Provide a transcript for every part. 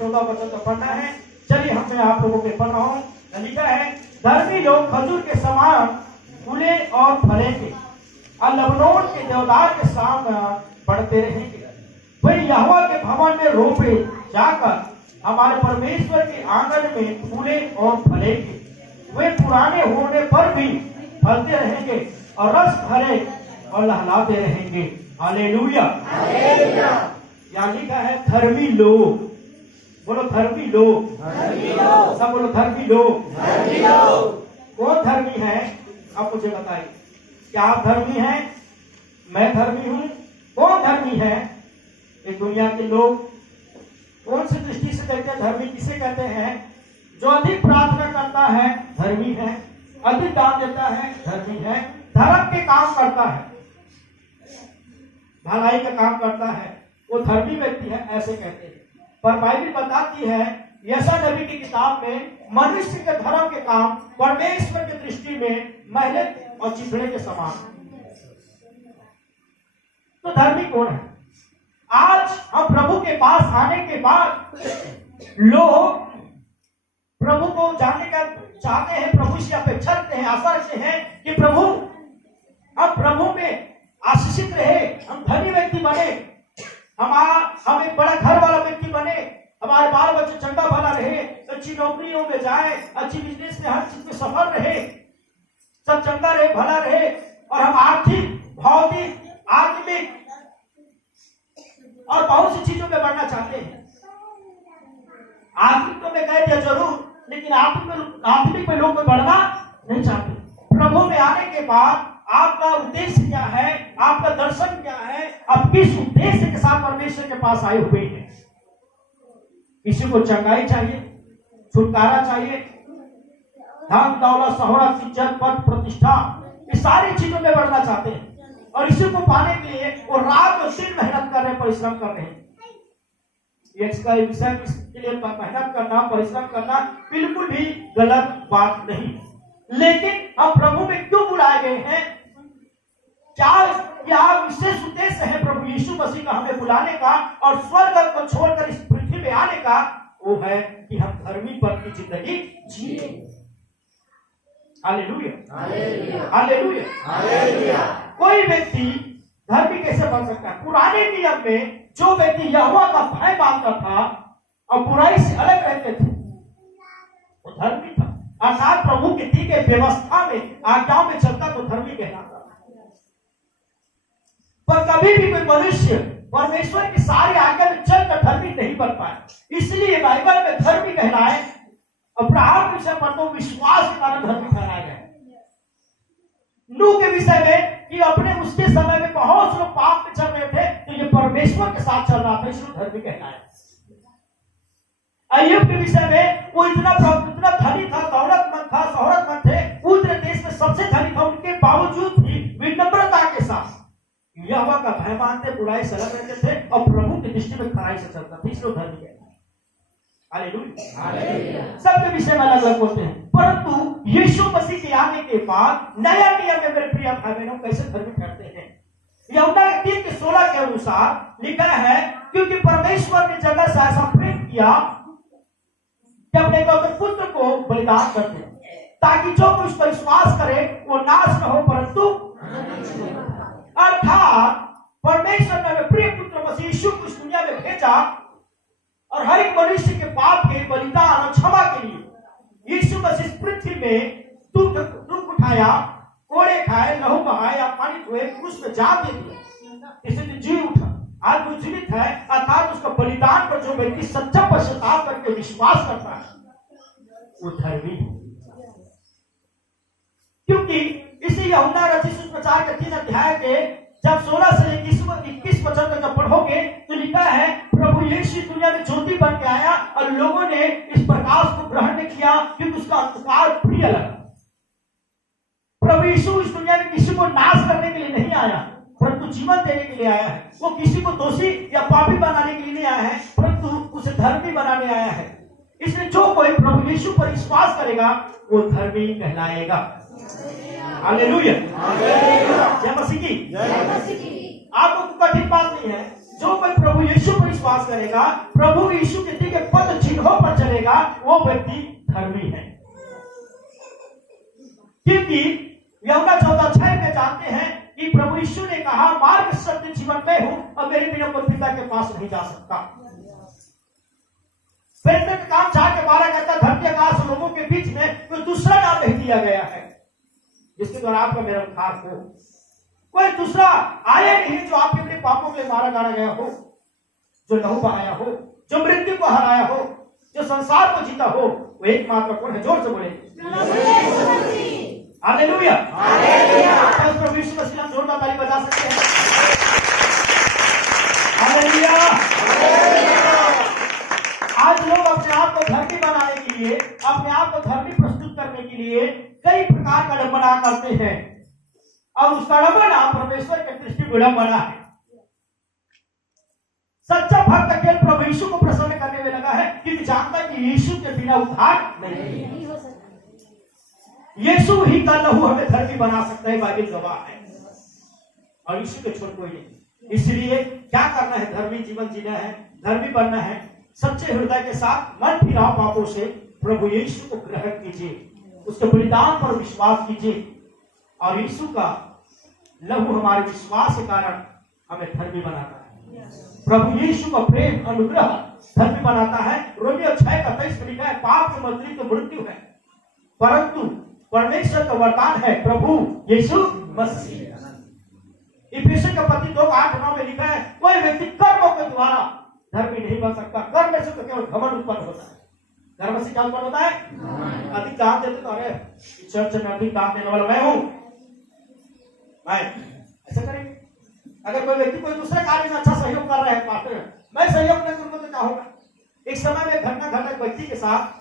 14 वचन तो पढ़ना है। चलिए हम मैं आप लोगों के पढ़ रहा हूँ। लिखा है, धर्मी लोग खजूर के समान फूले और फलेंगे और लबनोन के देवदार के सामने बढ़ते रहेंगे। वे यहोवा के भवन में रोपे जाकर हमारे परमेश्वर के आंगन में फूले और फलेंगे। वे पुराने होने पर भी फलते रहेंगे और रस भरे और लहलाते रहेंगे। हालेलुया। यहाँ लिखा है धर्मी लोग। बोलो धर्मी लोग। सब बोलो धर्मी लोग। कौन धर्मी है? आप मुझे बताइए। क्या आप धर्मी हैं? मैं धर्मी हूँ। कौन धर्मी है? इस दुनिया के लोग। कौन सी दृष्टि से कहते हैं धर्मी? किसे कहते हैं? जो अधिक प्रार्थना करता है धर्मी है, अधिक दान देता है धर्मी है, धर्म के काम करता है, भलाई का काम करता है, वो धर्मी व्यक्ति है, ऐसे कहते हैं। पर बाइबल बताती है यशायाह नबी की किताब में मनुष्य के धर्म के काम परमेश्वर की दृष्टि में मैले और चिथड़े के समान। तो धर्मी कौन है? आज हम प्रभु के पास आने के बाद लोग प्रभु को जानने का चाहते हैं, प्रभु से अपेक्षा रखते हैं, आशा रखते हैं कि प्रभु हम प्रभु में आशीषित रहे, हम धनी व्यक्ति बने, हम एक बड़ा घर वाला व्यक्ति बने, हमारे बाल बच्चे चंगा भला रहे, अच्छी नौकरियों में जाए, अच्छी बिजनेस में हर चीज में सफल रहे, सब चंगा रहे, भला रहे, और हम आर्थिक, भौतिक, आत्मिक और बहुत सी चीजों में बढ़ना चाहते हैं। आत्मिक तो मैं कह दिया जरूर, लेकिन आत्मिक में लोग बढ़ना नहीं चाहते। प्रभु में आने के बाद आपका उद्देश्य क्या है? आपका दर्शन क्या है? आप किस उद्देश्य के साथ परमेश्वर के पास आए हुए हैं? किसी को चंगाई चाहिए, छुटकारा चाहिए, धन दौलत शोहरत इज्जत पद प्रतिष्ठा, इस सारी चीजों में बढ़ना चाहते हैं, और इसी को पाने के लिए वो रात और दिन मेहनत कर रहे, परिश्रम कर रहे हैं। इसका विषय के लिए मेहनत करना, परिश्रम करना बिल्कुल भी गलत बात नहीं, लेकिन हम प्रभु में क्यों बुलाए गए हैं? क्या विशेष उद्देश्य है प्रभु यीशु मसीह का हमें बुलाने का और स्वर्ग को छोड़कर इस पृथ्वी में आने का? वो है कि हम धर्मी पद की जिंदगी जिए। Hallelujah, hallelujah, hallelujah. कोई व्यक्ति धर्मी कैसे बन सकता है? पुराने नियम में जो व्यक्ति यहोवा का भय मानता था और बुराई से अलग रहते थे, वो धर्मी था, अर्थात प्रभु के दी गई व्यवस्था में, आज्ञाओं में चलता तो धर्मी कहलाता। पर कभी भी कोई मनुष्य परमेश्वर की सारी आज्ञा में चलकर धर्मी नहीं बन पाए। इसलिए बाइबल में धर्मी कहलाए, अब्राहम के विषय पर तो विश्वास के कारण धर्मी ठहराया गया। नूह के विषय में कि अपने उसके समय में बहुत लोग पाप में चल रहे थे, तो ये परमेश्वर के साथ चल रहा था, इसलिए धर्मी कहलाया। अय्यूब के विषय में वो इतना धनी था, दौलतमंद था, शोहरतमंद थे, पूरे देश में सबसे धनी था, उनके बावजूद भी विनम्रता के साथ यहोवा का भय मानते, बुराई से अलग रहते थे और प्रभु की दृष्टि में खराई से चलता था, इसलिए धर्मी कहलाया। Hallelujah, hallelujah. सबके विषय में अलग अलग होते हैं, परंतु यीशु मसीह के आने के बाद नया नियम में मेरे प्रिय भाई बहनों कैसे धर्मी ठहरते हैं? यूहन्ना 3:16 के अनुसार लिखा है, क्योंकि परमेश्वर ने जगत से ऐसा प्रेम किया कि अपने पुत्र को बलिदान कर दे, ताकि जो कुछ पर विश्वास करे वो नाश न हो परंतु, अर्थात परमेश्वर ने अपने प्रिय पुत्र मसीह यीशु को इस दुनिया में भेजा और हर एक मनुष्य के पाप के बलिदान और क्षमा के लिए यीशु मसीह इस पृथ्वी में दुख उठाया, कोड़े खाए, लहू बहाए, अपमानित हुए, क्रूस में जान दे दिया, इसलिए जी उठा, आज वो जीवित है। अर्थात उसका बलिदान पर जो व्यक्ति सच्चा पश्चाताप करके विश्वास करता है वो धर्मी है। क्योंकि इसी यूहन्ना रचित सुसमाचार के 3 अध्याय के जब 16 से 21 वचन तक जब पढ़ोगे तो लिखा है, प्रभु यीशु दुनिया में ज्योति बन के आया और लोगों ने इस प्रकाश को ग्रहण नहीं किया क्योंकि उसका अंधकार प्रिय लगा। प्रभु यीशु इस दुनिया में किसी को नाश करने के लिए नहीं आया, परंतु जीवन देने के लिए आया है। वो किसी को दोषी या पापी बनाने के लिए नहीं आया है, परंतु उसे धर्मी बनाने आया है। इसलिए जो कोई प्रभु यीशु पर विश्वास करेगा वो धर्मी कहलाएगा। हालेलुया, जय मसीह की। आपको कठिन बात नहीं है, जो कोई प्रभु यीशु पर विश्वास करेगा, प्रभु यीशु के दिए गए पद करेगा वो व्यक्ति धर्मी है। क्योंकि यूहन्ना 14:6 में जानते हैं कि प्रभु यीशु ने कहा, मार्ग सत्य जीवन में हूं और मेरे बिना कोई पिता के पास नहीं जा सकता। प्रेरितों के काम 4:12 कहता, धरती आकाश लोगों के बीच में कोई दूसरा नाम नहीं दिया गया है जिसके द्वारा आपका मेरा उद्धार हो। कोई दूसरा आया नहीं जो आपके अपने पापों के लिए मारा गाड़ा गया हो, जो लहू बहाया हो, जो मृत्यु को हराया हो, जो संसार को जीता हो, वो एकमात्र कौन है? जोर से बोले हालेलुया। प्रभु यीशु मसीह हम जोरदार ताली बजा सकते हैं। हालेलुया। आज लोग अपने आप को धर्मी बनाने के लिए, अपने आप को धर्मी प्रस्तुत करने के लिए कई प्रकार का विडंबना करते हैं और उसका विडंबना परमेश्वर के दृष्टि में विडंबना है। सच्चा भक्त केवल प्रभु यीशु को प्रसन्न करने में लगा है क्योंकि जानता है कि यीशु के बिना उद्धार नहीं हो सकता। यीशु ही का लहू हमें धर्मी बना सकता है, बाइबल गवाह है, और यीशु के छोड़ कोई नहीं। इसलिए क्या करना है? धर्मी जीवन जीना है, धर्मी बनना है। सच्चे हृदय के साथ मन फिराओ पापों से, प्रभु यीशु को ग्रहण कीजिए, उसके बलिदान पर विश्वास कीजिए और यीशु का लहू हमारे विश्वास के कारण हमें धर्मी बनाता है। प्रभु यीशु का प्रेम अनुग्रह धर्मी बनाता है। रोमियो 6:23 में लिखा है, पाप की मजदूरी तो मृत्यु है, परंतु परमेश्वर का वरदान है प्रभु यीशु मसीह। इफिसियों के पत्री 2:8-9 में लिखा है, कोई व्यक्ति कर्मों के द्वारा धर्मी नहीं बन सकता। कर्म से तो केवल घमंड उत्पन्न होता है। कर्म से क्या उत्पन्न होता है? अधिक दान देते तो अरे चर्च में अधिक दान देने वाला मैं हूं, मैं ऐसा करेंगे। अगर कोई व्यक्ति कोई दूसरे कार्य में अच्छा सहयोग कर रहा है, पार्टनर, मैं सहयोग नहीं करूंगा तो क्या होगा? एक समय में घटना घटा, एक व्यक्ति के साथ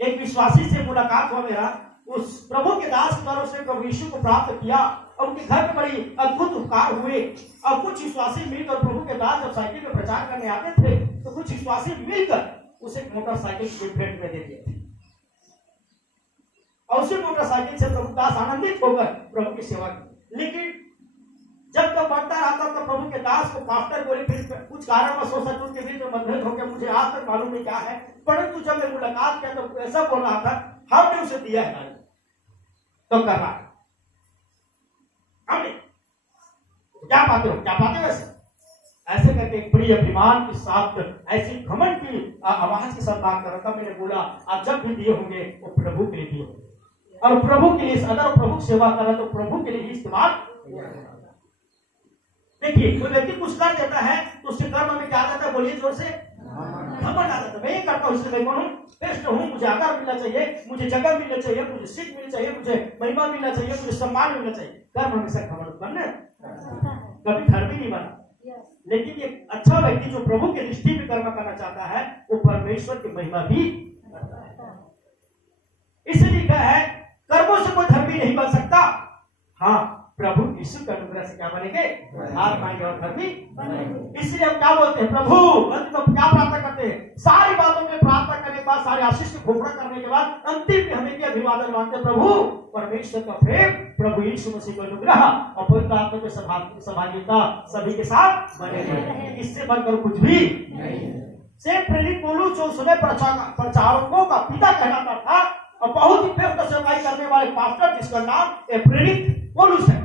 एक विश्वासी से मुलाकात हुआ मेरा। उस प्रभु के दास के द्वारा उसने प्रभु यीशु को प्राप्त किया और उनके घर में बड़ी अद्भुत उपकार हुए। और कुछ विश्वासी मिलकर, प्रभु के दास जब साइकिल में प्रचार करने आते थे तो कुछ विश्वासी मिलकर उसे मोटरसाइकिल के भेंट में दे दिए थे और उसी मोटरसाइकिल से प्रभु दास आनंदित होकर प्रभु की सेवा की। लेकिन जब तो बढ़ता रहा तो प्रभु के दास को पास्टर बोले, फिर कुछ कारणवश उनके बीच में मतभेद हो गया, मुझे आज तक मालूम नहीं क्या है, परंतु जब मैं मुलाकात किया तो ऐसा बोल रहा था, हमने उसे दिया है तो कर रहा है हमने। क्या पाते हो? क्या पाते हो? ऐसे करके एक बड़ी अभिमान के साथ, ऐसी घमंड की आवाज के साथ बात कर रहा था। मैंने बोला, आप जब भी दिए होंगे वो प्रभु के लिए दिए होंगे और प्रभु के लिए, अगर प्रभु सेवा कर रहा तो प्रभु के लिए ही इस्तेमाल। देखिए, कोई व्यक्ति कुछ कर देता है तो उसके कर्म में क्या आ जाता है? बोलिए जोर से, घमंड आ जाता है। मैं ये करता हूँ, इसलिए मैं कौन हूँ? श्रेष्ठ हूँ, मुझे आदर मिलना चाहिए, मुझे जगह मिलना चाहिए, मुझे सीट मिलनी चाहिए, मुझे महिमा मिलना चाहिए, मुझे सम्मान मिलना चाहिए। कर्म हमेशा घमंड बनना, कभी धर्मी नहीं बना। लेकिन एक अच्छा व्यक्ति जो प्रभु के दृष्टि में कर्म करना चाहता है वो परमेश्वर की महिमा भी करता है। इसलिए क्या है, कर्मों से कोई धर्मी नहीं बन सकता। हाँ, प्रभु यीशु के अनुग्रह से क्या बनेंगे? हार पाएंगे और धर्मी बनेंगे। इसलिए हम क्या बोलते हैं? प्रभु अंत में क्या प्रार्थना करते हैं? सारी बातों में प्रार्थना करने के बाद, सारे आशीष की घोषणा करने के बाद अंतिम में हमें क्या अभिवादन मांगते हैं? प्रभु परमेश्वर का प्रेम, प्रभु यीशु मसीह का अनुग्रह और पवित्र आत्मा की सहभागिता सभी के साथ बने रहे। इससे बढ़कर कुछ भी नहीं। से प्रेरित पौलुस जो सुने प्रचारकों का पिता कहलाता था और बहुत ही व्यस्त सेवाई करने वाले पास्टर जिसका नाम प्रेरित पौलुस है,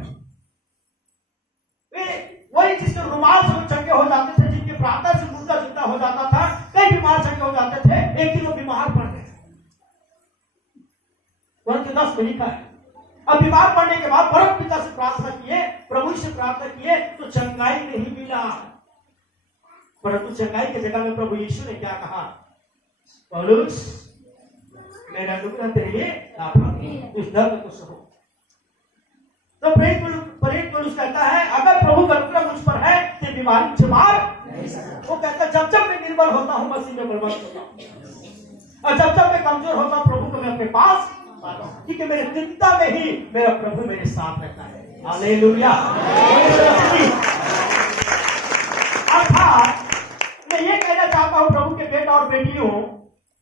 वही जिसके रुमाल से चंगे हो जाते थे, जिनके प्रार्थना से मुर्दा जिंदा हो जाता था, कई बीमार चंगे हो जाते थे। एक दिन वो बीमार पड़ गए, 10 में लिखा है। अब बीमार पड़ने के बाद परम पिता से प्रार्थना किए, प्रभु से प्रार्थना किए तो चंगाई नहीं मिला, परंतु चंगाई की जगह में प्रभु यीशु ने क्या कहा? पौलुस, मेरा अनुग्रह तेरे लिए काफी, इस दर्द को सहो। तो प्रेरित पौलुस कहता है, अगर प्रभु का अनुग्रह मुझ पर है तो बीमारी मुझे मार नहीं सकता। वो कहता है, जब जब मैं निर्बल होता हूं मसीह में बलवान होता हूं, और जब जब मैं कमजोर होता हूं प्रभु को मैं अपने पास पाता हूं, क्योंकि मेरे दृढ़ता में ही मेरा प्रभु मेरे साथ रहता है। हालेलुया। अर्थात मैं ये कहना चाहता हूं, प्रभु के बेटा और बेटियों,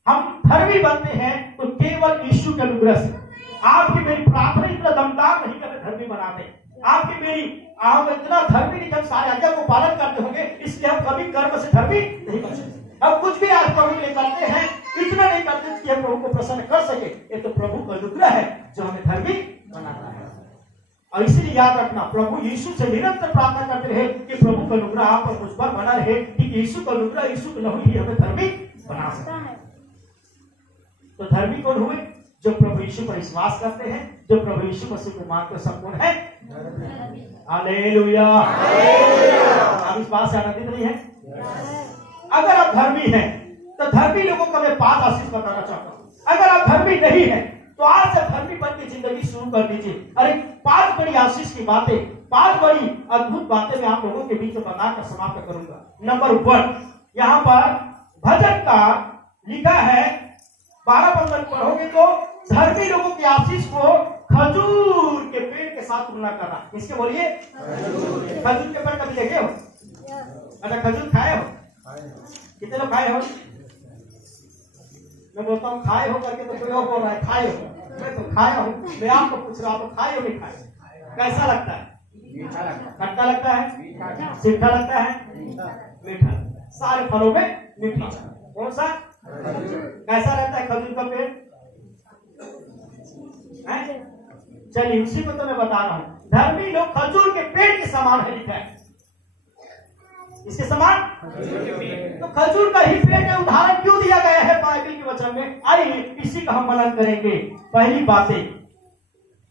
हम धर्मी बनते हैं तो केवल यीशु के अनुग्रह से। आपकी मेरी प्रार्थना इतना दमदार नहीं करते धर्मी बनाते, आपकी मेरी आप इतना धर्मी नहीं कर, सारे आज्ञा को पालन करते होंगे, इसलिए हम कभी कर्म से धर्मी नहीं बन सकते। अब कुछ भी आज प्रभु के लिए करते हैं, इतना नहीं करते कि हम प्रभु को प्रसन्न कर सके। ये तो प्रभु का अनुग्रह है जो हमें धर्मी बनाता है। और इसीलिए याद रखना, प्रभु यीशु से निरंतर प्रार्थना करते रहे कि प्रभु का अनुग्रह आप और मुझ पर बना रहे, कि यीशु का अनुग्रह, यीशु का लहू ही हमें धर्मी बना सकता है। तो धर्मी कौन हुए? जो प्रभु यीशु पर विश्वास करते हैं, जो प्रभु यीशु मसीह को मानकर संपूर्ण है। हालेलुया। आप इस बात से आनंदित नहीं है? अगर आप धर्मी हैं तो धर्मी लोगों को मैं 5 आशीष बताना चाहता हूं। अगर आप धर्मी नहीं है तो आज से धर्मी बन की जिंदगी शुरू कर दीजिए। अरे 5 बड़ी आशीष की बातें, 5 बड़ी अद्भुत बातें मैं आप लोगों के बीच में बताकर समाप्त करूंगा। नंबर 1, यहाँ पर भजन का लिखा है 12-15 पढ़ोगे तो धर्मी लोगों की आशीष को खजूर के पेड़ के साथ तुलना करना। किसके बोलिए? खजूर के पेड़ कभी देखे हो? अच्छा, खजूर खाए हो? कितने लोग खाए हो? मैं बोलता हूँ खाए हो करके तो कोई और बोल रहा है खाए हो। मैं तो खाया हूँ, मैं आपको पूछ रहा हूँ तो खाए हो नहीं खाए? कैसा लगता है? खट्टा लगता है, सीधा लगता है, मीठा। सारे फलों में मीठा। कौन सा? कैसा रहता है खजूर का पेड़? चलिए उसी को तो मैं बता रहा हूँ। धर्मी लोग खजूर के पेड़ के समान है, लिखा है। इसके समान? तो खजूर का ही पेड़ का उदाहरण क्यों दिया गया है बाइबल के वचन में? आइए इसी का हम मनन करेंगे। पहली बातें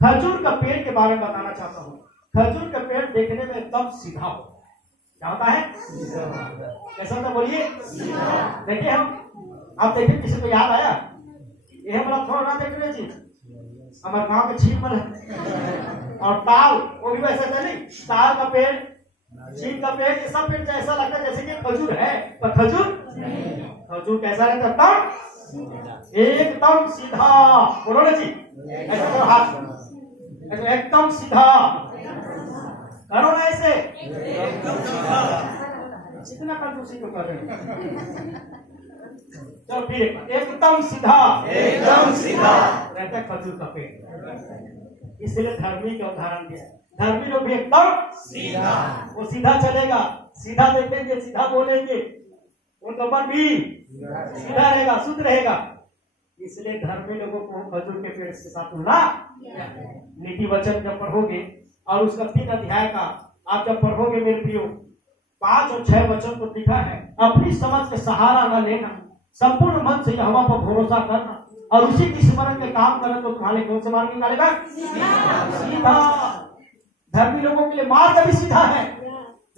खजूर का पेड़ के बारे में बताना चाहता हूँ। खजूर का पेड़ देखने में एकदम सीधा होता है। क्या होता है? कैसा होता? बोलिए। देखिए हम, आप देखिए किसी को याद आया? ये हमारा थोड़ा ना देख रहे जी, हमारे गांव के छीन मल और ताल, वो भी वैसा था नहीं। ताल का पेड़, छीन का पेड़, ये सब पेड़ ऐसा लगता है जैसे कि खजूर है, पर खजूर खजूर कैसा रहता है? एकदम सीधा। बोलो ना जी, ऐसा करो हाथ, ऐसा एकदम सीधा करो ना, ऐसे कितना कंजूसी क्यों कर रहे हैं? चलो फिर एक बार, एकदम सीधा, एकदम सीधा रहता है खजूर का पेड़। इसलिए धर्मी का उदाहरण दिया। धर्मी लोग भी एकदम सीधा, वो सीधा चलेगा, सीधा देखेंगे, सीधा बोलेंगे, उनका मन भी सीधा रहेगा, शुद्ध रहेगा। इसलिए धर्मी लोगों को खजूर के पेड़ के साथ तुलना। नीति वचन जब पढ़ोगे और उसका 3 अध्याय का आप जब पढ़ोगे मेरे प्रियो, 5 और 6 वचन को लिखा है, अपनी समझ के सहारा न लेना, संपूर्ण मन से यहोवा पर भरोसा करना और उसी की स्मरण में काम करना, तो तुम्हारे कौन से मार्ग निकालेगा? सीधा। धर्मी लोगों के लिए मार्ग भी सीधा है।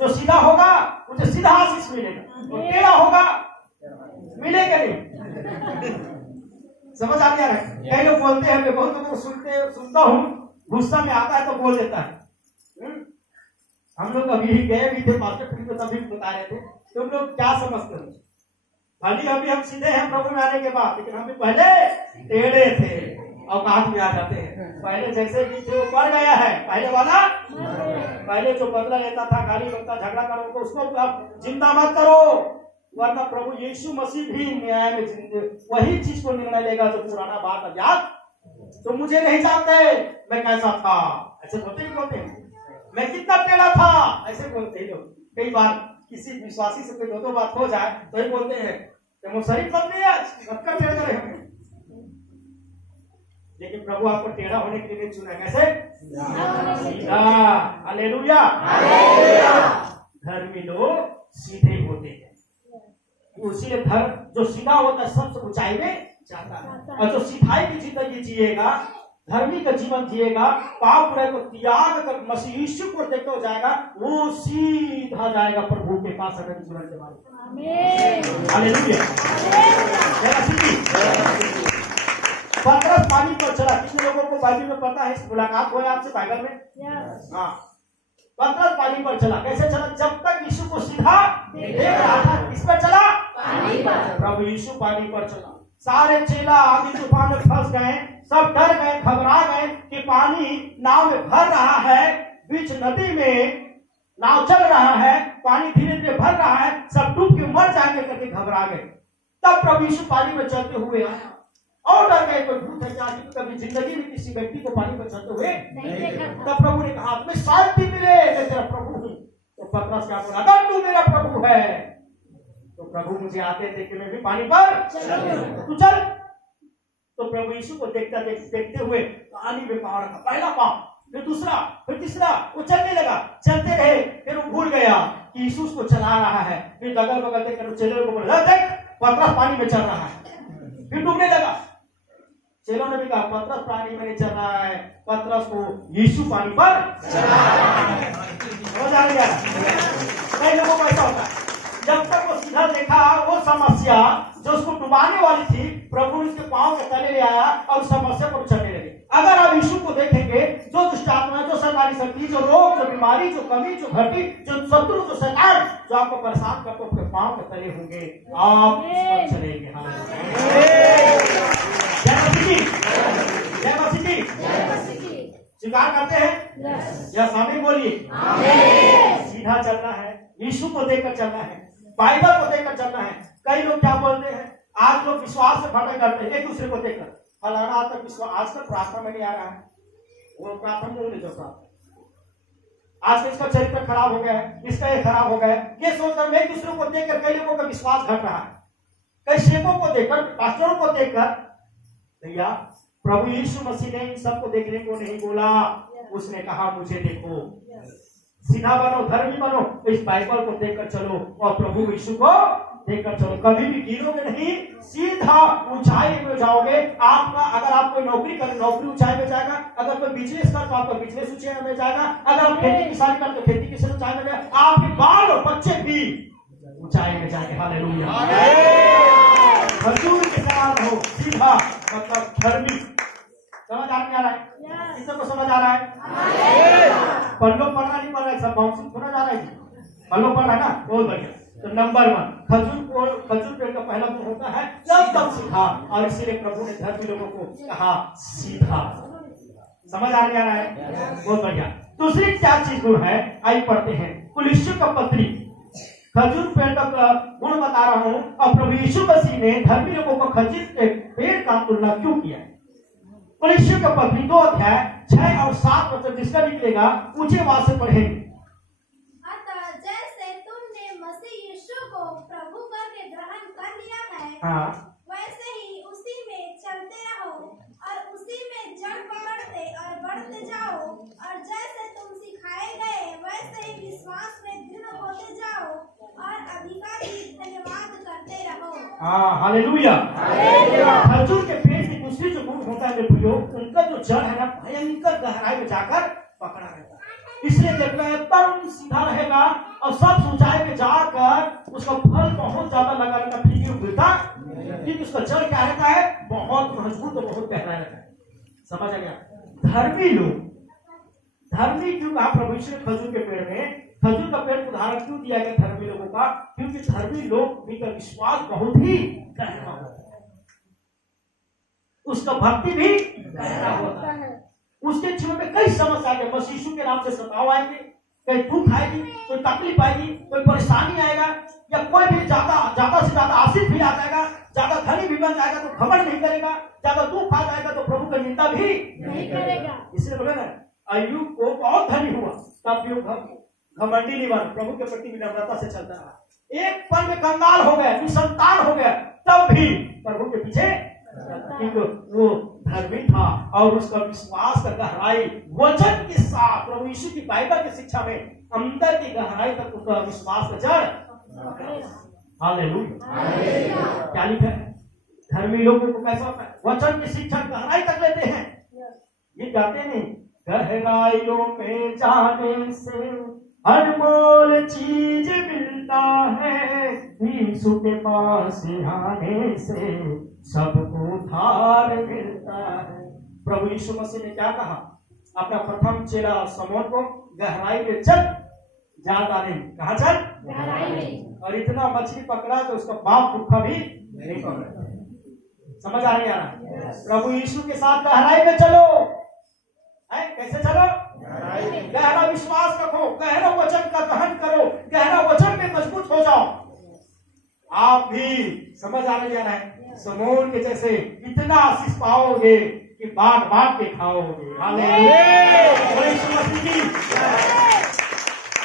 जो सीधा होगा उसे सीधा आशीष मिलेगा, और टेढ़ा होगा मिलेगा नहीं। समझ आ गया है? कई लोग बोलते हैं, मैं बहुत लोगों को सुनता हूँ, गुस्सा में आता है तो बोल देता है। हम लोग अभी गए भी थे मार्केट को, तभी बता रहे थे, तुम लोग क्या समझते हो? भली अभी हम सीधे हैं प्रभु में आने के बाद, लेकिन हम भी पहले टेढ़े थे, औकात में आ जाते हैं। पहले जैसे भी थे वो मर गया है, पहले वाला। पहले जो बदला लेता था, गाली बकता, झगड़ा करो, तो उसको अब जिंदा मत करो, वरना प्रभु यीशु मसीह भी न्याय में वही चीज को निर्णय लेगा जो पुराना बात अब याद। तो मुझे नहीं जानते मैं कैसा था, ऐसे बोलते हैं। मैं कितना टेढ़ा था, ऐसे बोलते हैं लोग। कई बार किसी विश्वासी से कोई 2 बात हो जाए तो ये बोलते हैं शरीफ बन गया, सबका टेढ़ा करे। लेकिन प्रभु आपको टेढ़ा होने के लिए चुना। कैसे? सीधा। हालेलुया। धर्मी लोग सीधे होते हैं, उसीलिए धर्म जो सीधा होता है सबसे ऊंचाई में जाता है। और जो सिधाई की जिंदगी जिएगा, धर्मी का जीवन जिएगा, पाप बुराई को त्याग कर मसीह यीशु को देखते हो जाएगा, वो सीधा जाएगा प्रभु के पास अगर जीवन के बारे में। हालेलुया। पतरस पानी पर चला। कितने लोगों को बाइबल में पता है? मुलाकात हुआ आपसे बाइबल में? हाँ, पतरस पानी पर चला। कैसे चला? जब तक यीशु को सीधा देख रहा था। किस पर चला? पानी पर। प्रभु यीशु पानी पर चला। सारे चेला आदि तूफान में फंस गए, सब डर गए, घबरा गए कि पानी नाव में भर रहा है, बीच नदी में नाव चल रहा है, पानी धीरे धीरे भर रहा है, सब डूब के मर जाएंगे करके घबरा गए। तब प्रभु यीशु पानी में चलते हुए आया और डर गए, कोई भूत है क्या? कभी जिंदगी में किसी व्यक्ति को पानी में चलते हुए नहीं देखा। तब प्रभु ने कहा तुम्हें शांति मिले, मैं तेरा प्रभु हूँ। तो पतरस क्या बोला? अगर तू मेरा प्रभु है तो प्रभु मुझे आते थे कि मैं भी पानी पर तू चल। तो प्रभु यीशु को देखते हुए पानी में पाँव रखा, पहला पाँव, फिर दूसरा, फिर तीसरा, वो चलने लगा। चलते रहे, फिर वो भूल गया कि यीशु उसको चला रहा है। फिर अगल बगल देखकर चेलों को बोला, देख पतरस पानी में चल रहा है। फिर डूबने लगा। चेलों ने भी कहा, पतरस पानी में नहीं चल रहा है, पतरस को यीशु पानी पर चला रहा है। समझ आ गया? कई लोगों को ऐसा होता है, जब तक वो सीधा देखा वो समस्या जो उसको डुबाने वाली थी, प्रभु उसके पांव के तले ले आया और समस्या को चलने लगे। अगर आप यीशु को देखेंगे, जो दुष्ट आत्मा, जो शैतानी शक्ति, जो रोग, जो बीमारी, जो कमी, जो घटी, जो शत्रु, जो शैतान जो आपको परेशान करते उसके पांव के तले होंगे, आप इस पर चलेंगे। जय मसीह जी, जय मसीह जी। स्वीकार करते हैं या सामने बोलिए, सीधा चलना है, यीशु को देखकर चलना है, बाइबल को देखकर चलना है। कई लोग क्या बोलते हैं, आज लोग विश्वास से भटक करते हैं एक दूसरे को देखकर, फलाना आज तक विश्वास, आज तक प्रार्थना में नहीं आ रहा है, वो प्रार्थना में नहीं जाता, आज इसका चरित्र खराब हो गया है, इसका ये खराब हो गया है, ये सोचकर एक दूसरे को देखकर कई लोगों का विश्वास घट रहा है। कई शेखों को देखकर, पास्टरों को देखकर। भैया, प्रभु यीशु मसीह ने इन सबको देखने को नहीं बोला, उसने कहा मुझे देखो, सीधा बनो, धर्मी बनो, इस बाइबल को देखकर चलो और प्रभु यीशु को देखकर चलो। कभी भी गिरोगे नहीं, सीधा ऊंचाई में जाओगे। आपका अगर आप कोई नौकरी करें, नौकरी ऊंचाई में जाएगा। अगर कोई बिजनेस कर तो आपका बिजनेस ऊंचाई में जाएगा। अगर आप खेती किसानी कर तो खेती किसानी ऊंचाई में जाएगा। आपके बाल और बच्चे भी ऊंचाई में जाएंगे। हालेलुया। खजूर के समान हो, सीधा मतलब धर्मी। समझ आ रहा है? किसी को समझ आ रहा है? पढ़ना नहीं पढ़ रहा है, सब बाउंसिंग थोड़ा जा रहा है। पढ़ना पढ़ रहा है ना, बहुत बढ़िया। तो नंबर 1, खजूर पेड़ का पहला गुण होता है एकदम सीधा, और इसीलिए प्रभु ने धर्मी लोगों को कहा सीधा। समझ आ रहा है? बहुत बढ़िया। दूसरी क्या चीज गुण है, आइए पढ़ते हैं। कुलिस्यों का पत्री, खजूर पेड़ का गुण बता रहा हूं, और प्रभु यीशु मसीह ने धर्मी लोगों को खजूर के पेड़ का तुलना क्यों किया है। कुलिस्यों का पत्री 2 अध्याय 6 और 7 वचन जिसका निकलेगा ऊंचे आवाज से पढ़ेंगे। अतः जैसे तुमने मसीह यीशु को प्रभु करके ग्रहण कर लिया है, हाँ, वैसे ही उसी में चलते रहो और उसी में जड़ पकड़ते और बढ़ते जाओ, और जैसे तुम सिखाए गए वैसे ही विश्वास में दृढ़ होते जाओ और अधिकाधिक धन्यवाद करते रहो। हाँ, हालेलुया। खजूर के पेड़ की दूसरी जो गुण होता है प्रयोग, उनका जो जड़ है ना, भयंकर गहराई में जाकर पकड़ा रहता है। इसलिए जब एकदम सीधा रहेगा और सब ऊंचाई में जाकर उसका फल बहुत ज्यादा लगा रहता, ठीक मिलता, क्योंकि उसका जड़ क्या रहता है, बहुत मजबूत और बहुत गहरा रहता है। समझ आ गया? धर्मी क्यों कहा प्रभु यीशु ने खजूर के पेड़ में? खजूर का पेड़ उदाहरण क्यों दिया गया धर्मी लोगों का? क्योंकि धर्मी लोग भी का विश्वास बहुत ही गहरा होता है, उसका भक्ति भी गहरा होता है। उसके जीवन में कई समस्या आएंगे, मसीह यीशु के नाम से सताव आएंगे, कई दुख आएगी, कोई तकलीफ आएगी, कोई परेशानी आएगा, या कोई भी ज्यादा से ज्यादा आशिक भी आ जाएगा, ज्यादा धनी भी बन जाएगा तो घमंड नहीं करेगा, ज्यादा दुख आ जाएगा तो प्रभु की निंदा भी नहीं करेगा। इसलिए बोले ना, अय्यूब को बहुत धनी हुआ तब भी घमंडी नहीं बना, प्रभु के प्रति विनम्रता से चलता रहा। एक पल में कंगाल हो गया, निसंतान हो गया, तब भी प्रभु के पीछे, क्योंकि वो धर्मी था और उसका विश्वास का गहराई वचन के साथ प्रभु यीशु की बाइबल की शिक्षा में अंदर की गहराई तक उसका विश्वास का जड़। हालेलुया। क्या लिखा है? धर्मी लोगों को कैसा होता है? वचन की शिक्षा गहराई तक लेते हैं, ये जाते नहीं। गहराइयों में जाने से अनमोल चीज मिलता है, यीशु के पास आने से सबको उद्धार मिलता है। प्रभु यीशु मसीह ने क्या कहा अपना प्रथम चेला शमौन को? गहराई में चल, ज्यादा नहीं। कहा चल? गहराई में। और इतना मछली पकड़ा तो उसका बाप भूखा भी नहीं पकड़ा। समझ आ रहा है? प्रभु यीशु के साथ गहराई में चलो। कैसे चलो? गहरा विश्वास रखो, गहरा वचन का गहन करो, गहरा वचन में मजबूत हो जाओ। आप भी समझ आने जा रहा है, शमौन के जैसे इतना आशीष पाओगे कि बांट बांट के खाओगे। हालेलुया।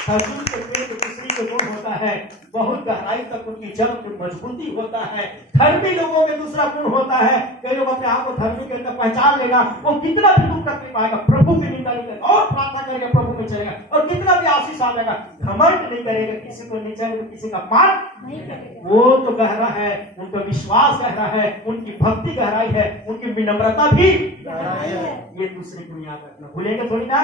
खजूर के पेड़ की दूसरी जो गुण होता है, बहुत गहराई तक उनकी जड़ की मजबूती होता है। धर्मी लोगों में दूसरा गुण होता है, कई लोग अपने आप को धर्मी कहकर पहचान लेगा, वो कितना भी दुख तकलीफ आएगा प्रभु की निंदा नहीं करेगा और प्रार्थना करेगा, प्रभु में चलेगा, और कितना भी आशीष आएगा घमंड नहीं करेगा, किसी को नीचा नहीं, किसी का मान नहीं करेगा। वो तो गहरा है, उनका विश्वास गहरा है, उनकी भक्ति गहराई है, उनकी विनम्रता भी गहराई है। ये दूसरी को याद रखना, भूलेंगे थोड़ी ना।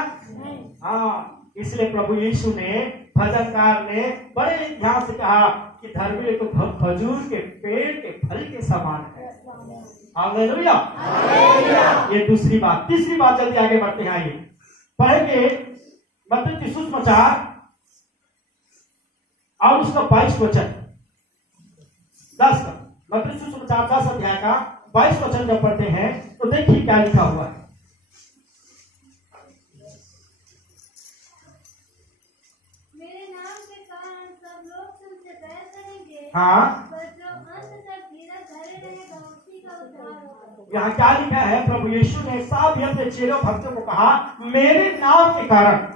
हाँ, इसलिए प्रभु यीशु ने, भजनकार ने बड़े ध्यान से कहा कि धर्मी तो खजूर के पेड़ के फल के समान है। हालेलुया। ये दूसरी बात। तीसरी बात, जल्दी आगे बढ़ते हैं, आइए पढ़ेंगे मत्ती सुसमाचार और उसका 22 वचन 10 का, मत्ती सुसमाचार 10 अध्याय का 22 वचन जब पढ़ते हैं तो देखिए क्या लिखा हुआ है। मेरे नाम के कारण सब लोग तुमसे बैर करेंगे, हाँ, पर जो अंत तक धीरज धरे रहेगा उसी का उद्धार होगा। यहाँ क्या लिखा है? प्रभु यीशु ने साफ ही अपने चेलों भक्तों को कहा, मेरे नाम के कारण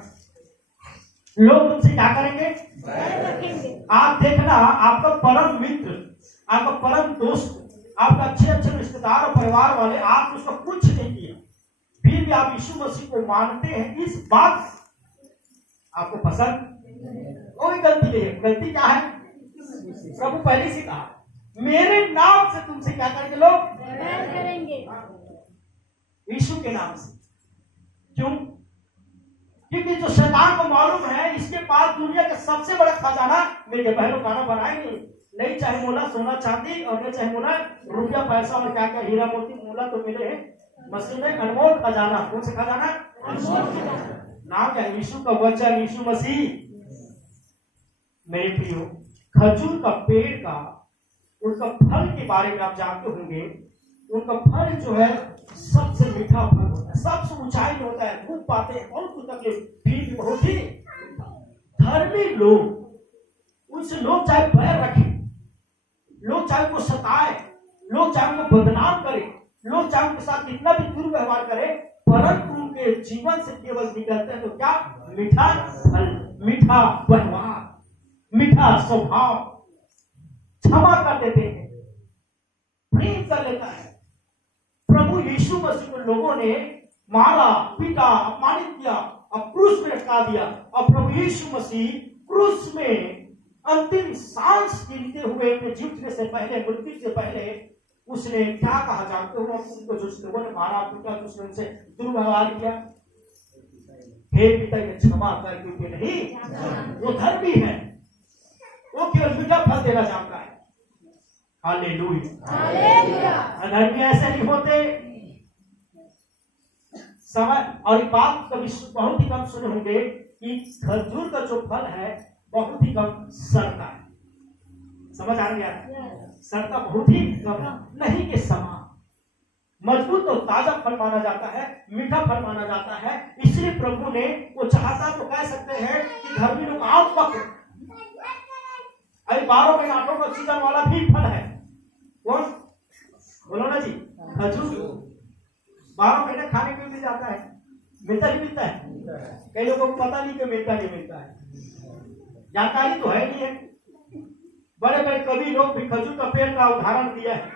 लोग तुमसे क्या करेंगे? बैर रखेंगे। आप देखना, आपका परम मित्र, आपका परम दोस्त, आपका अच्छे अच्छे रिश्तेदार और परिवार वाले, आप उसका कुछ नहीं किया, फिर भी आप यीशु मसीह को मानते हैं, इस बात आपको पसंद, कोई गलती नहीं है। गलती क्या है? प्रभु पहले से कहा, मेरे नाम से तुमसे क्या करेंगे? लोग बैर करेंगे। यीशु के नाम से। क्यों? क्योंकि जो शैतान को मालूम है इसके पास दुनिया का सबसे बड़ा खजाना, मेरे बहनों खाना बनाएंगे, नहीं चाहे मोला सोना चांदी और नहीं चाहे मोला रुपया पैसा और क्या क्या हीरा मोती, मोला तो मिले मसीह में अनमोल खजाना। कौन सा खजाना? नाम क्या? यीशु का वचन, यीशु मसीह। मेरे प्रियो, खजूर का पेड़ का उनका फल के बारे में आप जानते होंगे, उनका फल जो है सबसे मीठा फल होता है, सबसे ऊंचाई में होता है, धूप पाते हैं बहुत कुछ तकलीफ, फिर बहुत ही धर्मी लोग, उनसे लोग चाहे बैर रखें, लोग चाहे उनको सताए, लोग चाहे उनको बदनाम करे, लोग चाहे उनके साथ कितना भी दुर्व्यवहार करे, परंतु उनके जीवन से केवल निकलते हैं तो क्या? मीठा फल, मीठा व्यवहार, मीठा स्वभाव, क्षमा कर देते हैं, प्रेम कर लेता है। प्रभु यीशु मसीह को लोगों ने मारा, पीटा, अपमानित किया, अब क्रूस में लटका दिया, और प्रभु यीशु मसीह क्रूस में अंतिम सांस गिनते हुए अपने जीतने से पहले, मृत्यु से पहले उसने क्या कहा जानते हो? उनको जो लोगों ने मारा, पीटा, उसने उनसे दुर्व्यवहार किया, हे पिता ये क्षमा कर, क्योंकि नहीं वो धर्मी है, वो केवल मीठा फल देना चाहता है। हालेलुया। अधर्मी ऐसे नहीं होते। समय और एक बात कभी बहुत ही कम सुने होंगे कि खजूर का जो फल है बहुत ही कम सड़ता है। समझ आ गया? सड़ता बहुत ही कम, नहीं के समान मजबूत और ताजा फल माना जाता है, मीठा फल माना जाता है। इसलिए प्रभु ने वो चाहता तो कह सकते हैं कि धर्मी लोग आप वक्त 12 महीने आठों का सीजन वाला भी फल है। कौन? बोलो ना जी। खजूर 12 महीने खाने को मिल जाता है, मिलता ही मिलता है। कई लोगों को पता नहीं कि मिलता नहीं मिलता है, जानकारी तो है नहीं है। बड़े बड़े कवि लोग भी खजूर का पेड़ का उदाहरण दिया है,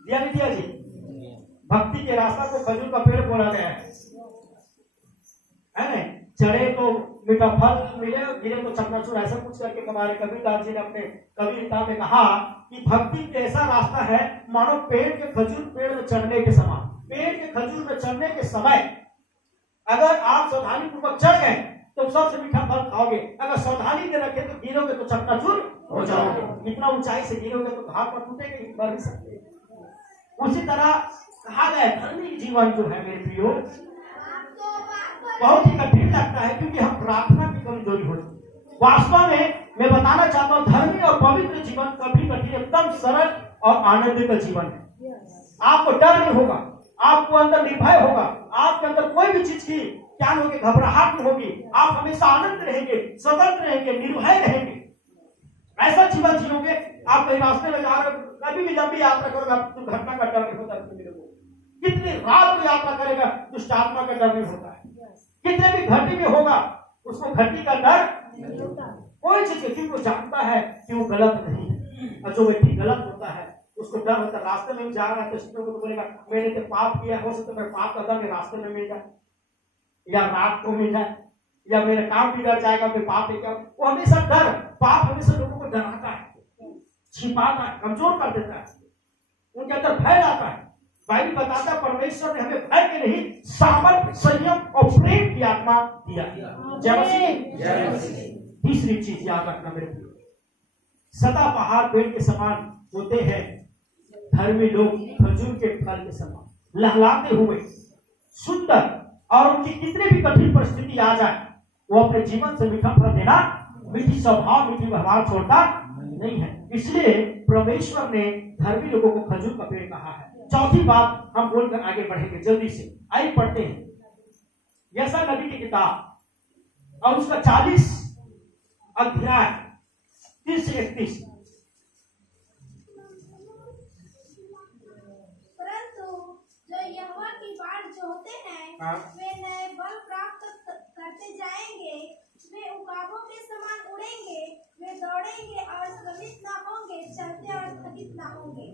दिया नहीं दिया जी? भक्ति के रास्ता को खजूर का पेड़ बोला गया है ना? चढ़े तो मीठा फल मिले, गिरे तो चकनाचूर, ऐसा कुछ करके हमारे कबीरदास जी ने अपने कविता में कहा कि भक्ति के ऐसा रास्ता है मानो पेड़ के खजूर पेड़ में चढ़ने के समान। पेड़ के खजूर में चढ़ने के समय अगर आप सावधानी पूर्वक चढ़ गए तो सबसे मीठा फल खाओगे, अगर सावधानी से रखे तो गिरोगे तो चकनाचूर हो जाओगे। इतना ऊंचाई से गिरोगे तो घाट पर टूटेंगे, बढ़ नहीं सकते। उसी तरह कहा गया धर्मी जीवन जो है मेरे प्रियो बहुत ही कठिन लगता है, क्योंकि हम प्रार्थना की कमजोरी होती है। वास्तव में मैं बताना चाहता हूँ धर्मी और पवित्र जीवन कभी कठिन, एकदम सरल और आनंद का जीवन है। आपको डर नहीं होगा, आपको अंदर निर्भय होगा, आपके अंदर कोई भी चीज की क्या नहीं होगी, घबराहट नहीं होगी, आप हमेशा आनंद रहेंगे, स्वतंत्र रहेंगे, निर्भय रहेंगे। ऐसा जीवन जियोगे। आप कहीं रास्ते में जा रहे हो, कभी भी लंबी यात्रा करोगे दुर्घटना का डर नहीं होता। कितनी रात को यात्रा करेगा दुष्ट आत्मा का डर नहीं होता है, कितने भी घटी में होगा उसको घटी का डर कोई चीज क्योंकि वो जानता है कि वो गलत नहीं है। और जो व्यक्ति गलत होता है उसको डर होता है, रास्ते में जा रहा है तो शिक्षकों को बोलेगा मैंने तो पाप किया, हो सकता है मेरे पाप का दंड रास्ते में मिल जाए या रात को मिल जाए या मेरा काम बिगड़ जाएगा, मैं पाप लेके आऊं। वो हमेशा डर, पाप हमेशा लोगों को डराता है, छिपाता है, कमजोर कर देता है, उनके अंदर भय लाता है। बाइबल बताता है परमेश्वर ने हमें भय के नहीं सामर्थ, संयम और प्रेम की आत्मा दिया। जय मसीह। तीसरी चीज याद रखना मेरे प्रिय, सदा पहाड़ पेड़ के समान होते हैं धर्मी लोग खजूर के फल के समान लहलाते हुए सुंदर, और उनकी कितने भी कठिन परिस्थिति आ जाए वो अपने जीवन से मीठा फल देना, मीठी स्वभाव, मीठी व्यवहार छोड़ता नहीं है। इसलिए परमेश्वर ने धर्मी लोगों को खजूर का पेड़ कहा है। चौथी बात हम बोलकर आगे बढ़ेंगे जल्दी से, आइए पढ़ते हैं यशा नबी की किताब और उसका 40 अध्याय 30 से 31। परंतु जो यहोवा की बाट जोहते हैं वे नए बल प्राप्त करते जाएंगे, वे उकाबों के समान उड़ेंगे, वे दौड़ेंगे और श्रमित ना होंगे, चलते और थकित ना होंगे।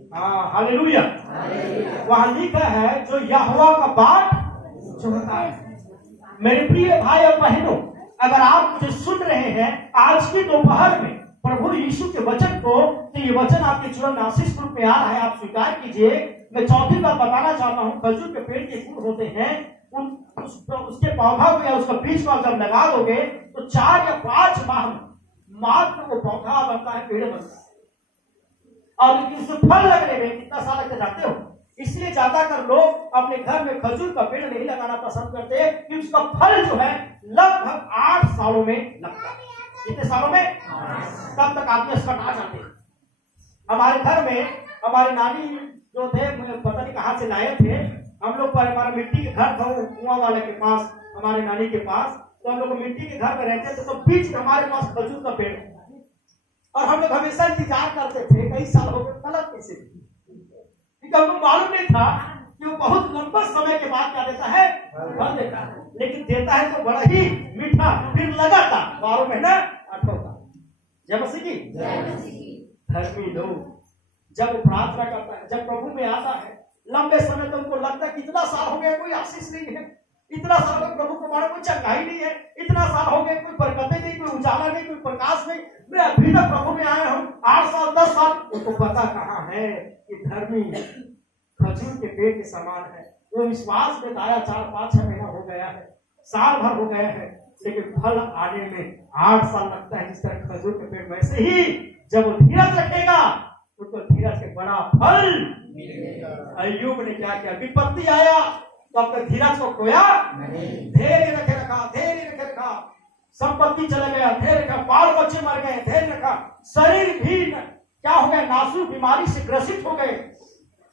हालेलुया। वहां लिखा है जो यहोवा का बाट जोहता है। मेरे प्रिय भाई और बहनों, अगर आप मुझे सुन रहे हैं आज की दोपहर में प्रभु यीशु के वचन को, तो ये वचन आपके जीवन में आशीष रूप में आ रहा है, आप स्वीकार कीजिए। मैं चौथी बात बताना चाहता हूँ, खजूर के पेड़ के फूल होते हैं, उसके पौधा को या उसका बीज को जब लगा दोगे तो 4 या 5 माह में मात्र वो पौधा बनता है, पेड़ बनता है। और लेकिन उसमें फल लगने में कितना साल लगता जानते हो? इसलिए ज्यादातर लोग अपने घर में खजूर का पेड़ नहीं लगाना पसंद करते कि उसका फल जो है लगभग 8 सालों में लगता है। कितने सालों में? तब तक आदमी अस्पताल जाते हैं। हमारे घर में हमारे नानी जो थे, पता नहीं कहां से लाए थे, हम लोग पर हमारा मिट्टी के घर था कुआं वाले के पास, हमारे नानी के पास, तो हम लोग मिट्टी के घर में रहते थे, तो बीच में हमारे पास खजूर का पेड़ और हम लोग हमेशा इंतजार करते थे कई साल हो गए फल कैसे, क्योंकि हमको मालूम नहीं था कि वो बहुत लंबा समय के बाद क्या देता है, फल देता है, लेकिन देता है तो बड़ा ही मीठा, फिर लगातार 12 महीना 8 होता। जय मसीह की। धर्मी लोग जब प्रार्थना करता है, जब प्रभु में आता है, लंबे समय तो उनको लगता है कितना साल हो गया कोई आशीष नहीं है, इतना साल हो प्रभु को मारा कोई चंगाई नहीं है, इतना साल हो गए कोई बरकतें नहीं, कोई उजाला नहीं, कोई प्रकाश नहीं, मैं अभी तक प्रभु में आया हूँ 8 साल 10 साल। उनको पता कहाँ है कि धर्मी खजूर के पेड़ के समान है। वो विश्वास में आया 4-5-6 महीना हो गया है, साल भर हो गया है, लेकिन फल आने में 8 साल लगता है। जिस तरह खजूर के पेड़, वैसे ही जब वो धीरज रखेगा तो धीरज के बड़ा फल मिलेगा। अय्यूब ने क्या किया, विपत्ति आया तो अपने धीरज को खोया नहीं, धैर्य रखे रखा, संपत्ति चले गया, धैर्य रखा, बाल बच्चे मर गए, धैर्य रखा, शरीर भी क्या हो गया, नासुक बीमारी से ग्रसित हो गए,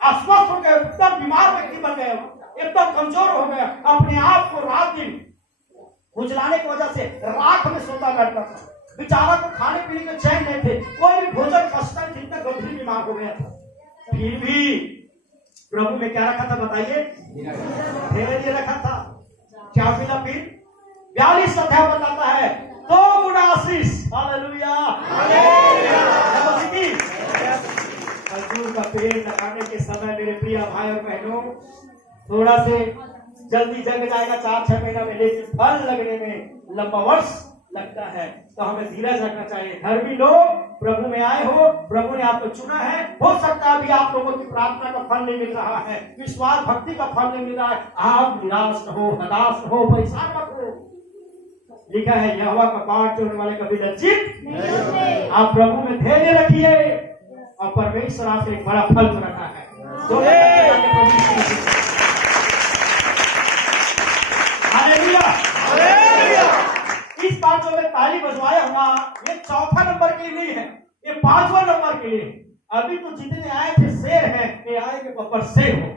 अस्वस्थ हो गए, एकदम बीमार व्यक्ति बन गए, एकदम कमजोर हो गया, अपने आप को रात दिन खुजलाने की वजह से राख में सोता करता था, बेचारा को खाने पीने के चैन नहीं थे, कोई भी भोजन पचता नहीं, इतना गंभीर बीमार हो गया था। फिर भी प्रभु में क्या रखा था बताइए, धैर्य रखा था। क्या मिला फिर? 42 अध्याय बताता है 2 गुना आशीष। हालेलुया। खजूर का पेड़ लगाने के समय मेरे प्रिय भाई और बहनों, थोड़ा से जल्दी जग जाएगा 4-6 महीना में, लेकिन फल लगने में लंबा वर्ष लगता है। तो हमें धीरज रखना चाहिए। धर्मी लोग प्रभु में आए हो, प्रभु ने आपको चुना है, हो सकता है अभी आप लोगों की प्रार्थना का फल नहीं मिल रहा है, विश्वास भक्ति का फल नहीं मिल रहा है, आप निराश न हो, हताश न हो, परेशान मत हो। लिखा है यहोवा का बाट जोड़ने वाले कभी लज्जित नहीं होते। आप प्रभु में धैर्य रखिए और परमेश्वर आपसे एक बड़ा फल रखा है। इस बात जो मैं ताली बजवाया हुआ, ये 4था नंबर के लिए नहीं है, ये 5वां नंबर के लिए। अभी तो जितने आए थे शेर है, ये आएंगे बब्बर शेर हो,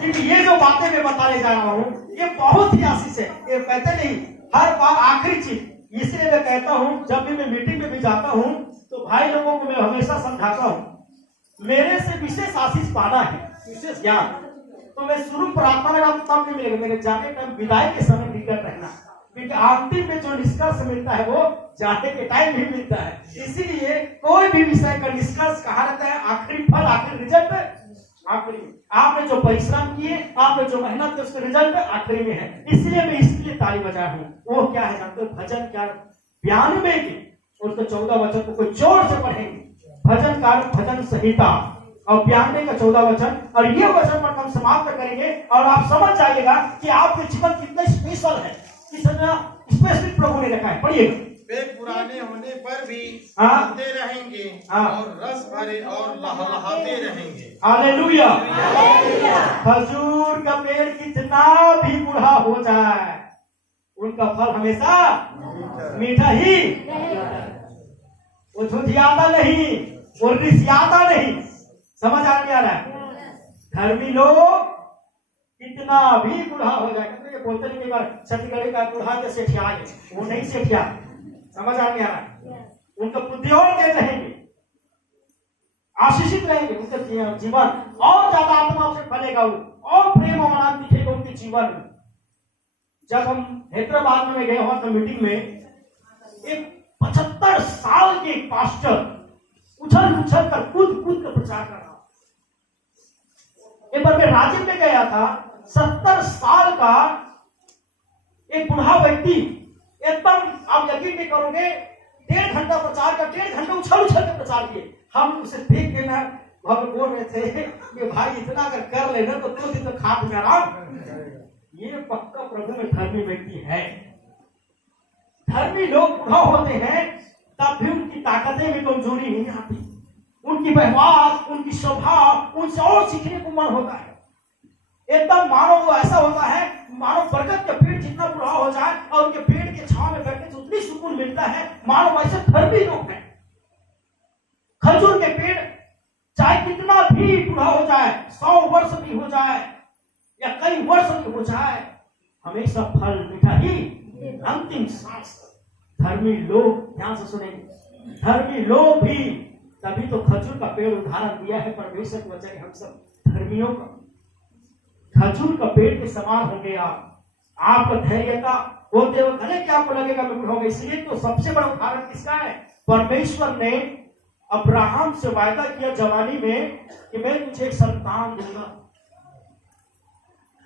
क्योंकि ये जो बातें मैं बताने जा रहा हूँ ये बहुत ही आशीष है। ये कहते नहीं हर बार आखिरी चीज, इसलिए मैं कहता हूँ जब भी मैं मीटिंग में भी जाता हूँ तो भाई लोगों को मैं हमेशा समझाता हूँ, मेरे से विशेष आशीष पाना है, विशेष ज्ञान, तो मैं शुरू प्रार्थना लगा तब नहीं मिलेगा, मेरे जाने टाइम विदाई के समय निकट रहना, क्योंकि अंतिम में जो निष्कर्ष मिलता है वो जाने के टाइम भी मिलता है। इसीलिए कोई भी विषय का निष्कर्ष कहा रहता है, आखिरी फल, आखिरी रिजल्ट आखिरी में। आपने जो परिश्रम किए, आपने जो मेहनत की, उसका रिजल्ट आखिरी में है। इसलिए मैं इसलिए ताली बजाया हूँ। वो क्या है जानते हो? भजन क्या 92 की उसको 14 वचन को कोई जोर से पढ़ेंगे। भजन का भजन संहिता और 92 का 14 वचन, और ये वचन पर हम समाप्त करेंगे और आप समझ जाइएगा कि आपके जीवन कितने स्पेशल है, कितना स्पेशल प्रभु ने रखा है। पढ़िएगा। वे पुराने होने पर भी हाँ। चलते रहेंगे हाँ। और रस भरे और लहलहाते रहेंगे। हालेलुया। खजूर का पेड़ कितना भी बूढ़ा हो जाए, उनका फल हमेशा मीठा ही, वो झुठियाता नहीं, वो रिसियाता नहीं। समझ आ रहा है? धर्मी लोग कितना भी बूढ़ा हो जाए, कहते हैं बोलते नहीं, छत्तीसगढ़ का बूढ़ा जैसे सेठिया, वो नहीं सेठिया। समझ आ रहा है? उनका बुद्धियों के रहेंगे, आशीषित रहेंगे, उनका जीवन और ज्यादा आत्मा से फलेगा, वो और प्रेम और आनंद दिखेगा उनके जीवन में। जब हम हैदराबाद में गए हुआ तो मीटिंग में एक 75 साल के पास्टर उछल उछल कर कूद कूद कर प्रचार कर रहा। एक बार मैं राजीव में गया था, 70 साल का एक बूढ़ा व्यक्ति, एकदम आप यकीन नहीं करोगे, 1.5 घंटा प्रचार का, 1.5 घंटा उछल उछल के प्रचार किए। हम उसे देख के ना बहुत बोल रहे थे कि भाई इतना अगर कर लेना तो 2 दिन तो खाट में आराम। ये पक्का प्रभु में धर्मी व्यक्ति है। धर्मी लोग बूढ़ा होते हैं तब भी उनकी ताकतें में कमजोरी नहीं आती, उनकी व्यवहार, उनकी स्वभाव, उनसे और सीखने को मन होता है। एकदम मानो वो ऐसा होता है, मानो बरगद का पेड़ जितना बूढ़ा हो जाए और उनके पेड़ के छांव में बैठने से उतनी सुकून मिलता है, मानो वैसे धर्मी लोग हैं। खजूर के पेड़ चाहे कितना भी बूढ़ा हो जाए, 100 वर्ष भी हो जाए या कई वर्ष भी हो जाए, हमेशा फल मीठा ही अंतिम सांस। धर्मी लोग, ध्यान से सुनेंगे, धर्मी लोग भी, तभी तो खजूर का पेड़ उदाहरण दिया है परमेश्वर के वचन। हम सब धर्मियों का खजूर का पेड़ के समान होंगे आप। आपका धैर्यता होते हुए भले कि आपको लगेगा मैं बूढ़ा होगा। इसलिए तो सबसे बड़ा उदाहरण किसका है? परमेश्वर ने अब्राहम से वायदा किया जवानी में कि मैं तुझे एक संतान दूंगा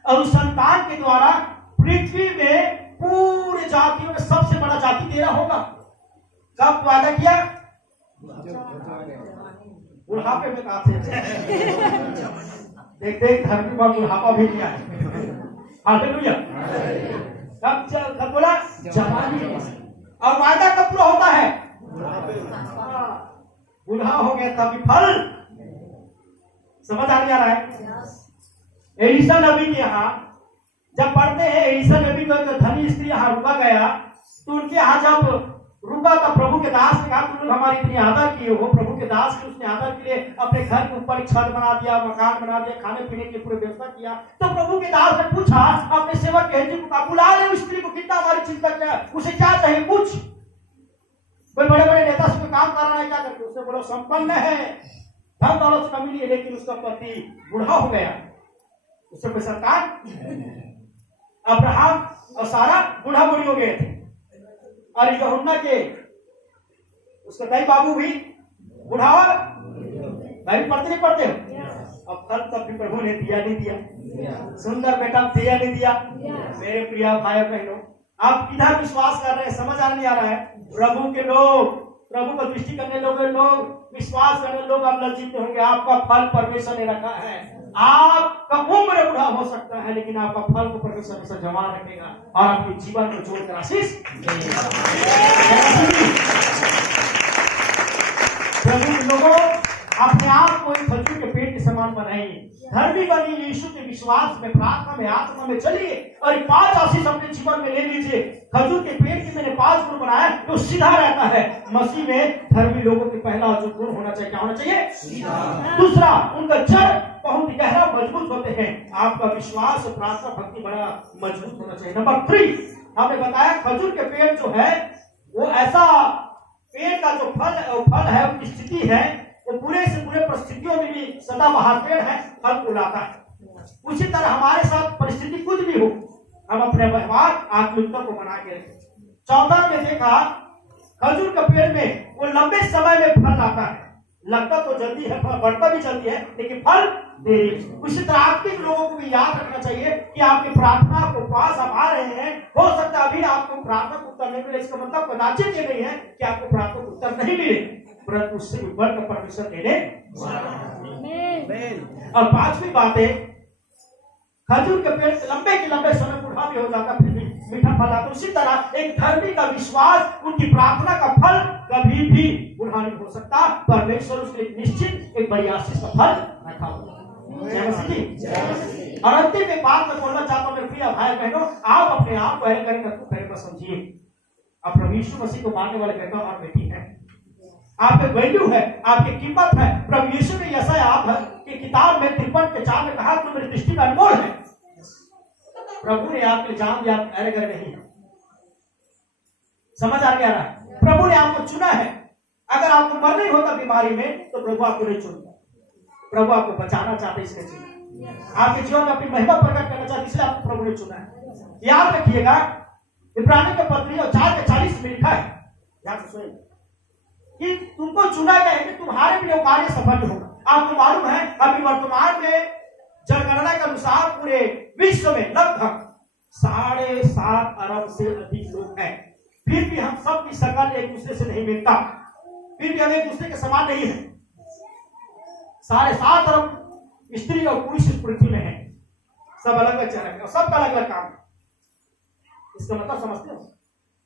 और उस संतान के द्वारा पृथ्वी में पूरे जातियों में सबसे बड़ा जाति तेरा होगा। कब वादा किया? बुढ़ापे में कहा थे। देखते धर्मी पर बुढ़ापा भी किया है। हालेलुया। कब बोला? जवानी। और वादा कब पूरा होता है? बूढ़ा हो गया तभी फल। समझ आ रहा है? एलिशा नबी के यहाँ जब पढ़ते हैं, एलिशा नबी को एक धनी स्त्री यहाँ रुका गया, तो उनके यहाँ जब रुका तो प्रभु के दास ने कहा तुम लोग हमारी इतनी आदर किए हो। प्रभु के दास ने उसने आदर के लिए अपने घर के ऊपर छत बना दिया, मकान बना दिया, खाने पीने की पूरी व्यवस्था किया। तो प्रभु के दास ने पूछा अपने सेवक गेहजी को, कहा बुला ले उस स्त्री को, कितना हमारी चिंता क्या, उसे क्या चाहिए पूछ। कोई बड़े बड़े नेता से काम कर रहा है क्या करके? उसने बोला संपन्न है, धन दौलत कमी नहीं है, लेकिन उसका पति बूढ़ा हो गया। उससे कोई सरकार? अब्राहम और सारा बूढ़ा बूढ़ी हो गए थे, और यूहन्ना के उसका कई बाबू भी बूढ़ा, भाई पढ़ते नहीं पढ़ते हो? अब कल तब भी प्रभु ने दिया नहीं दिया? सुंदर बेटा दिया नहीं दिया? मेरे प्रिय भाई बहनों, आप किधर विश्वास कर रहे हैं? समझ आ नहीं आ रहा है? प्रभु के लोग, प्रभु को दृष्टि करने लोग, विश्वास करने लोग आप लज्जित होंगे। आपका फल परमेश्वर ने रखा है। आपका उम्र बूढ़ा हो सकता है, लेकिन आपका फल को परमेश्वर से जमा रखेगा और आपके जीवन को जोड़कर आशीष। प्रभु लोगों, अपने आप को एक खजूर के पेड़ के समान बनाइए, धर्मी बनिए, यीशु के विश्वास में, प्रार्थना में, आत्मा में चलिए और 5 आशीष अपने जीवन में ले लीजिए। खजूर के पेड़ की मैंने 5 गुण बनाया तो सीधा रहता है। मसीह में धर्मी लोगों के पहला जो गुण होना चाहिए, क्या होना चाहिए? सीधा। दूसरा, उनका जड़ बहुत गहरा मजबूत होते हैं। आपका विश्वास और प्रार्थना भक्ति बड़ा मजबूत होना चाहिए। नंबर 3, हमने बताया खजूर के पेड़ जो है वो ऐसा पेड़ का जो फल है, उनकी स्थिति है, वो पूरे से पूरे परिस्थितियों में भी सदाबहार पेड़ है, फल को लाता है। उसी तरह हमारे साथ परिस्थिति कुछ भी हो, हम अपने व्यवहार आत्मिकता को बना के रखें। चौथा में देखा खजूर के पेड़ में वो लंबे समय में फल आता है, लगता तो जल्दी है, फल बढ़ता भी जल्दी है, लेकिन फल देरी। उसी तरह आत्मिक लोगों को भी याद रखना चाहिए कि आपकी प्रार्थना को पास आप आ रहे हैं, हो सकता है अभी आपको प्रार्थना को उत्तर नहीं मिले, इसका मतलब कदाचित ये नहीं है कि आपको प्रार्थना को उत्तर नहीं मिले, परंतु उससे भी बढ़कर परमेश्वर देने। और पांचवी बात है, खजूर के पेड़ लंबे के लंबे समय बूढ़ा भी हो जाता फिर भी मीठा फल आता। उसी तरह एक धर्मी का विश्वास, उनकी प्रार्थना का फल कभी भी बूढ़ा नहीं हो सकता। परमेश्वर उसके लिए निश्चित एक बड़ी आशीष का फल रखा होगा। और अंतिम एक बात मैं बोलना चाहता हूँ मेरे प्रिय भाई बहनों, आप अपने आप को करेगा समझिए। आप प्रभु यीशु मसीह को मानने वाले बेटा और बेटी हैं, आपके वैल्यू है, आपकी कीमत है। प्रभु यीशु ने यशायाह की किताब में 53:4 में कहा, तुम मेरी दृष्टि में अनमोल है। प्रभु ने आपके लिए जान दिया, अरे गए नहीं है। समझ आ गया ना? प्रभु ने आपको चुना है। अगर आपको मर नहीं होता बीमारी में तो प्रभु आपको नहीं चुनता। प्रभु आपको बचाना चाहते इसलिए चुना, आपके जीवन में अपनी महिमा प्रकट करना चाहते इसलिए आपको प्रभु ने चुना है। याद रखिएगा, इब्रानियों के पत्री और 4:40 में लिखा है, ध्यान से सुनिए, कि तुमको चुना गया है कि तुम्हारे भी कार्य सफल होगा। आपको मालूम है अभी वर्तमान में जनगणना के अनुसार पूरे विश्व में लगभग 7.5 अरब से अधिक लोग हैं, फिर भी हम सब की शकल एक दूसरे से नहीं मिलता, फिर भी हम एक दूसरे के समान नहीं है। 7.5 अरब स्त्री और पुरुष इस पृथ्वी में है, सब अलग अलग चेहरे और सबका अलग अलग काम है। इसका मतलब समझते हो?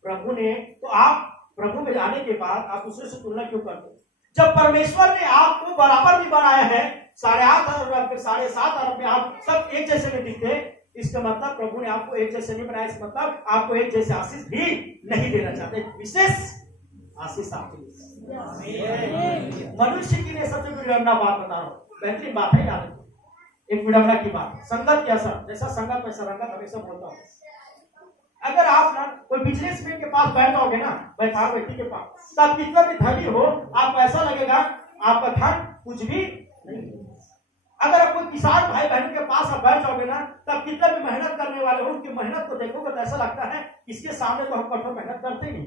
प्रभु ने तो आप प्रभु में जाने के बाद आप दूसरे से तुलना क्यों करते? जब परमेश्वर ने आपको बराबर भी बनाया है, 8.5 अरब 7.5 अरब में आप सब एक जैसे में दिखते, इसका मतलब प्रभु ने आपको एक जैसे नहीं बनाया, इसका मतलब आपको एक जैसे आशीष भी नहीं देना चाहते, विशेष आशीष आपके लिए। मनुष्य की लिए सबसे विडंबना बात बता रहा हूँ, बेहतरीन बात है। याद एक विडंबना की बात, संगत के असर, जैसा संगत वैसा रंगत, हमेशा बोलता हूँ। अगर आप ना कोई बिजनेसमैन के पास बैठ जाओगे ना, व्यापार व्यक्ति के पास, तब कितना भी धनी हो, आपको ऐसा लगेगा आपका धन कुछ भी नहीं। अगर आप कोई किसान भाई बहन के पास आप बैठ जाओगे ना, तब कितना भी मेहनत करने वाले हो, उनकी मेहनत को देखोगे तो ऐसा लगता है इसके सामने तो हम कठोर मेहनत करते नहीं।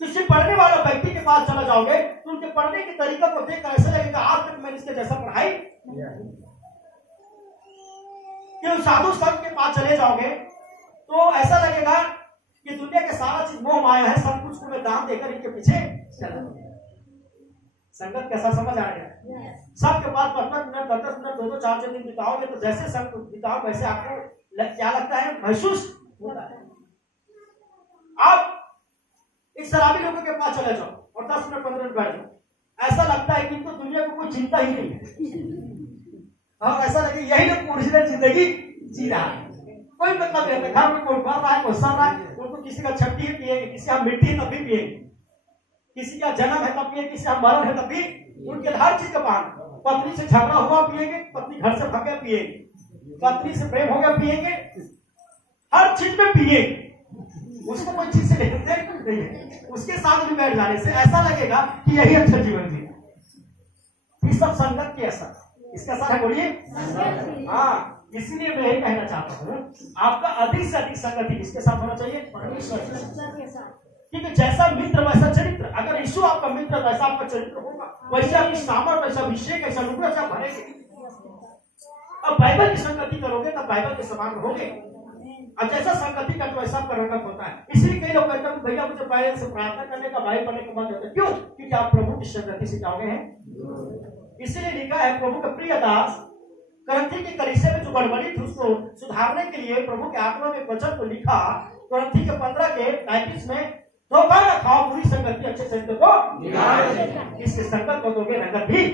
किसी पढ़ने वाला व्यक्ति के पास चला जाओगे तो उनके पढ़ने के तरीका को देखकर ऐसा लगेगा आज तक मैंने इसके जैसा पढ़ाई। कि साधु संत के पास चले जाओगे तो ऐसा लगेगा कि दुनिया के सारा चीज मोह माया है, सब कुछ को मैं दाम देकर इनके पीछे चला। संगत कैसा समझ आ रहा है? सबके पास 15 मिनट 10 मिनट 2-2 4-4 दिन बिताओगे तो जैसे संग बिताओ वैसे आपको क्या लगता है, महसूस होता है। आप एक शराबी लोगों के पास चले जाओ और 10 मिनट 15 मिनट बैठ जाओ, ऐसा लगता है कि इनको दुनिया को कोई चिंता ही नहीं है। और ऐसा लगे यही लोग ओरिजिनल जिंदगी जी रहा है, कोई मतलब नहीं है। घर में कोई मर रहा है, कोई सर रहा है, उनको किसी का छट्टी है पिएंगे, किसी का मिट्टी है तब भी पिएंगे, किसी का जन्म है तब पिएंगे, किसी का मरण है तब भी, उनके हर चीज का पान। पत्नी से झगड़ा हुआ पिएंगे, पत्नी घर से भाग गया पिएंगे, पत्नी से प्रेम हो गया पिएंगे, हर चीज में पिएंगे। उसको कोई चीज से लेते नहीं है, उसके साथ भी बैठ जाने से ऐसा लगेगा कि यही अच्छा जीवन जी। सब संगत की असर, इसका असर है, बोलिए। हाँ, इसीलिए मैं यही कहना चाहता हूँ, आपका अधिक से अधिक संगति किसके साथ होना चाहिए? परमेश्वर के साथ। क्योंकि जैसा मित्र वैसा चरित्र। अगर यीशु आपका मित्र वैसा आपका चरित्र होगा, वैसे आपकी सामर्थ, वैसा अभिषेक, ऐसा अनुग्रह से आप भरेंगे। अब बाइबल की संगति करोगे तब बाइबल के समान रहोगे। अब जैसा संगति का तो वैसा आपका रंगत होता है। इसलिए कई लोग कहते हैं भैया मुझे पहले से प्रार्थना करने का, बाइबल पढ़ने का मन होता है। क्यों? क्योंकि आप प्रभु की संगति से जाओगे हैं। इसलिए लिखा है, प्रभु का प्रिय दास करंथी के कलीसिया में जो गड़बड़ी थी उसको सुधारने के लिए प्रभु के आत्मा में वचन को लिखा। करंथी के 15:35 में धोखा न खाओ, बुरी संगति अच्छे चरित्र को, इसके संगत को दोगे रंगत भी।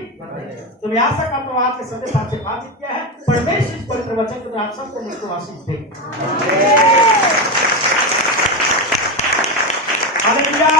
तो मैं आशा करता हूँ आज के संदेश आपसे बातचीत किया है। परमेश्वर इस पवित्र वचन के द्वारा आप सबको मुझको आशीष दे। हालेलुया।